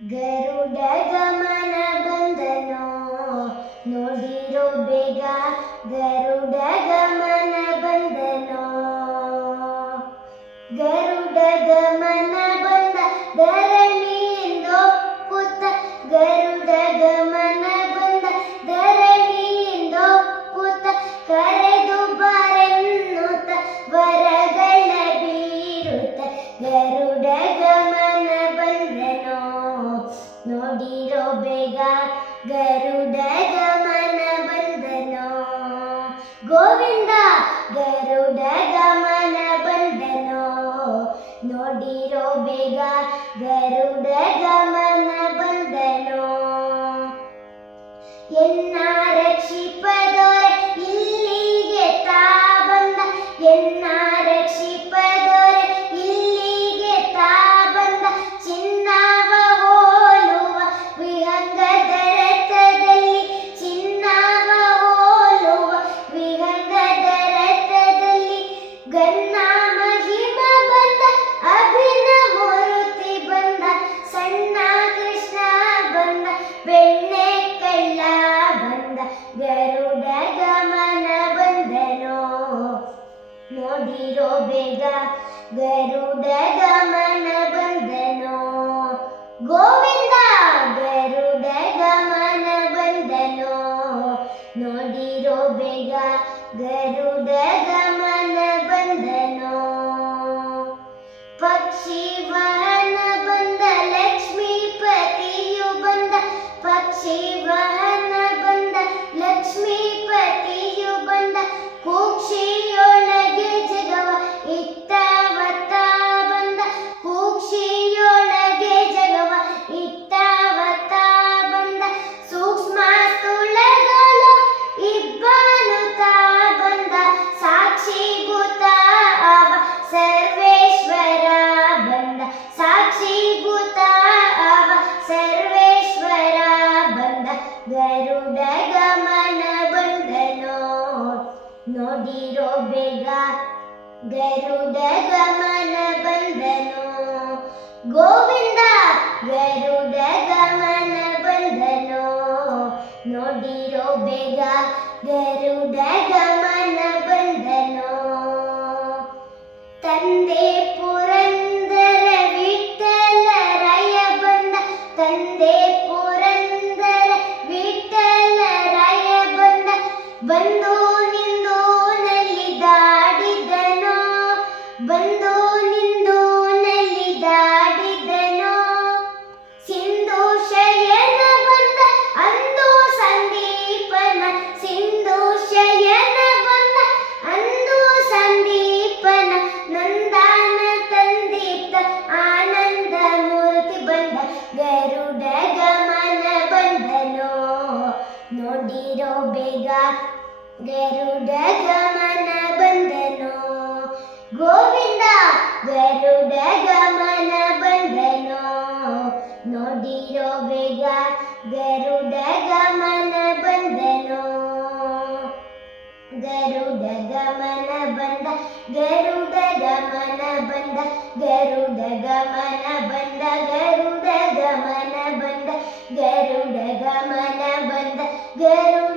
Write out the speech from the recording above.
ಗರುಡ ಗಮನ ಬಂದನೋ ನೋಡಿರೋ ಬೇಗ, ಗರುಡ ಗಮನ ಬಂದನೋ. ಗರುಡ ಗಮನ ಬಂದ ಧರಣಿಯಿಂದೊಪ್ಪುತ್ತ, ಗರುಡ ಗಮನ ಬಂದ ಧರಣಿಯಿಂದೊಪ್ಪುತ್ತ, ಕರೆದು ಬಾರೆನ್ನುತ್ತ ವರಗಳ ಬೀರುತ್ತ, ಗರುಡ ಗಮನ ಬಂದನೋ ನೋಡಿರೋ ಬೇಗ, ಗರುಡ ಗಮನ ಬಂದನೋ. ಗೋವಿಂದ ಗರುಡ ಗಮನ ಬಂದನೋ ನೋಡಿರೋ ಬೇಗ, ಗರುಡ ಗಮನ ಬಂದನೋ. ಎನ್ನ ರಕ್ಷಿಪದೊರೆ ಇಲ್ಲಿಗೆ ತಾ ಬಂದ, ಎನ್ನ ರಕ್ಷಿಪದೊರೆ ಇಲ್ಲಿಗೆ ತಾ ಬಂದ, ಚಿನ್ನವ ಹೋಲುವ ವಿಹಂಗದ ರಥದಲ್ಲಿ, ಚಿನ್ನವ ಹೋಲುವ ವಿಹಂಗದ ರಥದಲ್ಲಿ, ಗನ್ನ ಮಹಿಮ ಬಂದ ಅಭಿನ ಮೂರ್ತಿ ಬಂದ, ಸಣ್ಣ ಕೃಷ್ಣ ಬಂದ ಬೆಣ್ಣೆ ಕಳ್ಳ ಬಂದ, ಗರುಡ ಗಮನ ಬಂದನೋ ನೋಡಿರೋ ಬೇಗ, ಗರುಡ ಗಮನ ಬಂದನೋ. ಗೋವಿಂದ ಗರುಡ ಗಮನ ಬಂದನೋ ನೋಡಿರೋ ಬೇಗ, ಗರುಡ ಗಮನ ಬಂದನೋ. ಪಕ್ಷಿ ವಾಹನ ಬಂದ ಲಕ್ಷ್ಮೀಪತಿಯು ಬಂದ, ಪಕ್ಷಿ ವಾಹನ ಬಂದ ಲಕ್ಷ್ಮೀಪತಿಯು ಬಂದ, ಕೂಕ್ಷಿಯೊಳಗೆ ಜಗವ ಇಟ್ಟವತ ಬಂದ, ಕೂಕ್ಷಿಯೊಳಗೆ ಜಗವ ಇಟ್ಟವತ ಬಂದ, ಸೂಕ್ಷ್ಮ ಸ್ಥೂಲಗಳು ಇಬ್ಬನುತ ಬಂದ, ಸಾಕ್ಷಿಭೂತ ಅವ ಸರ್ವೇಶ್ವರ ಬಂದ, ಸಾಕ್ಷಿಭೂತ ಅವ ಸರ್ವೇಶ್ವರ ಬಂದ, ಗರುಡ ಗಮನ ಬಂದನೋ ನೋಡಿರೋ ಬೇಗ, ಗರುಡ ಗಮನ ಬಂದನೋ. ಗೋವಿಂದ ಗರುಡ ಗಮನ ಬಂದನೋ ನೋಡಿರೋ ಬೇಗ, ಗರುಡ ಗಮನ ಬಂದನೋ. ತಂದೆ ಪುರಂದರ ವಿಠ್ಠಲರಾಯ ಬಂದ, ತಂದೆ ಪುರಂದರ ವಿಠ್ಠಲರಾಯ ಬಂದ, ಬಂದು ನಿಂದು ನಲಿದಾಡಿದನೋ, ಬಂದು ನಿಂದು ನಲಿದಾಡಿದನೋ. ಸಿಂಧು ಶಯನ ಬಂದ ಅಂದು ಸಂದೀಪನ, ಸಿಂಧು ಶಯನ ಬಂದ ಅಂದು ಸಂದೀಪನ, ನಂದಾನ ತಂದೀಪ್ತ ಆನಂದ ಮೂರ್ತಿ ಬಂದ, ಗರುಡ ಗಮನ ಬಂದನೋ ನೋಡಿರೋ ಬೇಗ, ಗರುಡ ಗಮನ ಬಂದನೋ. ಗೋವಿಂದ ಗರುಡ ಗಮನ ಬಂದನೋ ನೋಡಿರೋ ಬೇಗ, ಗರುಡ ಗಮನ ಬಂದನೋ. ಗರುಡ ಗಮನ ಬಂದ, ಗರುಡ ಗಮನ ಬಂದ, ಗರುಡ ಗಮನ ಬಂದ, ಗರುಡ ಗಮನ ಬಂದ, ಗರುಡ ಗಮನ ಬಂದ, ಗರುಡ